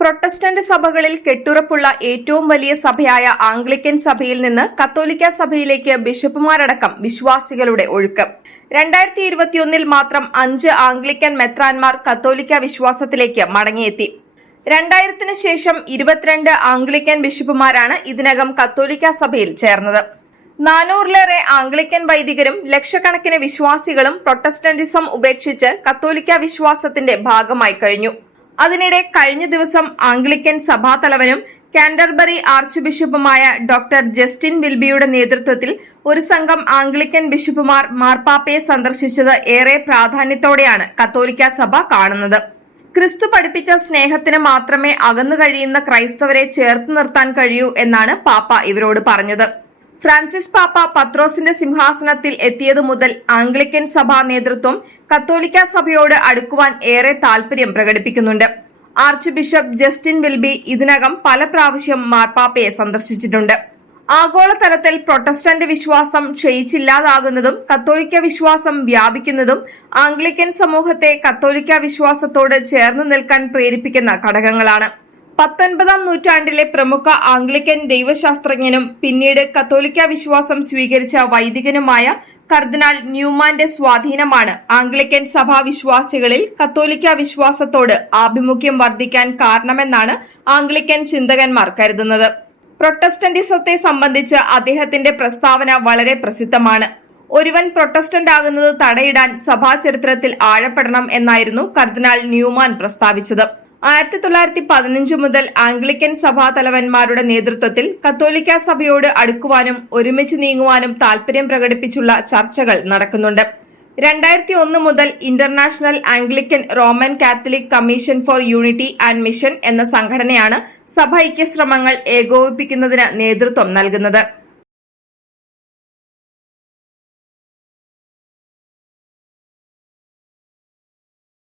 Protestant സഭകളിൽ കെട്ടുറപ്പുള്ള ഏറ്റവും വലിയ സഭയായ ആംഗ്ലിക്കൻ സഭയിൽ നിന്ന് കത്തോലിക്ക സഭയിലേക്ക് ബിഷപ്പുമാരടക്കം വിശ്വാസികളുടെ ഒഴുക്ക്. രണ്ടായിരത്തി ഇരുപത്തിയൊന്നിൽ മാത്രം അഞ്ച് ആംഗ്ലിക്കൻ മെത്രാൻമാർ കത്തോലിക്ക വിശ്വാസത്തിലേക്ക് മടങ്ങിയെത്തി. രണ്ടായിരത്തിന് ശേഷം ഇരുപത്തിരണ്ട് ആംഗ്ലിക്കൻ ബിഷപ്പുമാരാണ് ഇതിനകം കത്തോലിക്ക സഭയിൽ ചേർന്നത്. നാനൂറിലേറെ ആംഗ്ലിക്കൻ വൈദികരും ലക്ഷക്കണക്കിന് വിശ്വാസികളും പ്രൊട്ടസ്റ്റന്റിസം ഉപേക്ഷിച്ച് കത്തോലിക്ക വിശ്വാസത്തിന്റെ ഭാഗമായി കഴിഞ്ഞു. അതിനിടെ കഴിഞ്ഞ ദിവസം ആംഗ്ലിക്കൻ സഭാതലവനും കാൻഡർബറി ആർച്ച് ബിഷപ്പുമായ ഡോക്ടർ ജസ്റ്റിൻ വിൽബിയുടെ നേതൃത്വത്തിൽ ഒരു സംഘം ആംഗ്ലിക്കൻ ബിഷപ്പുമാർ മാർപ്പാപ്പയെ സന്ദർശിച്ചത് ഏറെ പ്രാധാന്യത്തോടെയാണ് കത്തോലിക്ക സഭ കാണുന്നത്. ക്രിസ്തു പഠിപ്പിച്ച സ്നേഹത്തിന് മാത്രമേ അകന്നു കഴിയുന്ന ക്രൈസ്തവരെ ചേർത്ത് നിർത്താൻ കഴിയൂ എന്നാണ് പാപ്പ ഇവരോട് പറഞ്ഞത്. ഫ്രാൻസിസ് പാപ്പ പത്രോസിന്റെ സിംഹാസനത്തിൽ എത്തിയതു മുതൽ ആംഗ്ലിക്കൻ സഭാ നേതൃത്വം കത്തോലിക്ക സഭയോട് അടുക്കുവാൻ ഏറെ താൽപര്യം പ്രകടിപ്പിക്കുന്നുണ്ട്. ആർച്ച് ബിഷപ്പ് ജസ്റ്റിൻ വിൽബി ഇതിനകം പല പ്രാവശ്യം മാർപ്പാപ്പയെ സന്ദർശിച്ചിട്ടുണ്ട്. ആഗോളതലത്തിൽ പ്രൊട്ടസ്റ്റന്റ് വിശ്വാസം ക്ഷയിച്ചില്ലാതാകുന്നതും കത്തോലിക്ക വിശ്വാസം വ്യാപിക്കുന്നതും ആംഗ്ലിക്കൻ സമൂഹത്തെ കത്തോലിക്ക വിശ്വാസത്തോട് ചേർന്ന് നിൽക്കാൻ പ്രേരിപ്പിക്കുന്ന ഘടകങ്ങളാണ്. പത്തൊൻപതാം നൂറ്റാണ്ടിലെ പ്രമുഖ ആംഗ്ലിക്കൻ ദൈവശാസ്ത്രജ്ഞനും പിന്നീട് കത്തോലിക്ക വിശ്വാസം സ്വീകരിച്ച വൈദികനുമായ കർദിനാൾ ന്യൂമാന്റെ സ്വാധീനമാണ് ആംഗ്ലിക്കൻ സഭാ വിശ്വാസികളിൽ കത്തോലിക്ക വിശ്വാസത്തോട് ആഭിമുഖ്യം വർദ്ധിക്കാൻ കാരണമെന്നാണ് ആംഗ്ലിക്കൻ ചിന്തകന്മാർ കരുതുന്നത്. പ്രൊട്ടസ്റ്റന്റിസത്തെ സംബന്ധിച്ച് അദ്ദേഹത്തിന്റെ പ്രസ്താവന വളരെ പ്രസിദ്ധമാണ്. ഒരുവൻ പ്രൊട്ടസ്റ്റന്റ് ആകുന്നത് തടയിടാൻ സഭാചരിത്രത്തിൽ ആഴപ്പെടണം എന്നായിരുന്നു കർദിനാൾ ന്യൂമാൻ പ്രസ്താവിച്ചത്. ആയിരത്തി തൊള്ളായിരത്തി പതിനഞ്ച് മുതൽ ആംഗ്ലിക്കൻ സഭാ തലവന്മാരുടെ നേതൃത്വത്തിൽ കത്തോലിക്ക സഭയോട് അടുക്കുവാനും ഒരുമിച്ച് നീങ്ങുവാനും താൽപര്യം പ്രകടിപ്പിച്ചുള്ള ചർച്ചകൾ നടക്കുന്നുണ്ട്. രണ്ടായിരത്തി ഒന്ന് മുതൽ international Anglican Roman Catholic commission for unity and mission എന്ന സംഘടനയാണ് സഭ ഐക്യശ്രമങ്ങൾ ഏകോപിപ്പിക്കുന്നതിന് നേതൃത്വം നൽകുന്നത്.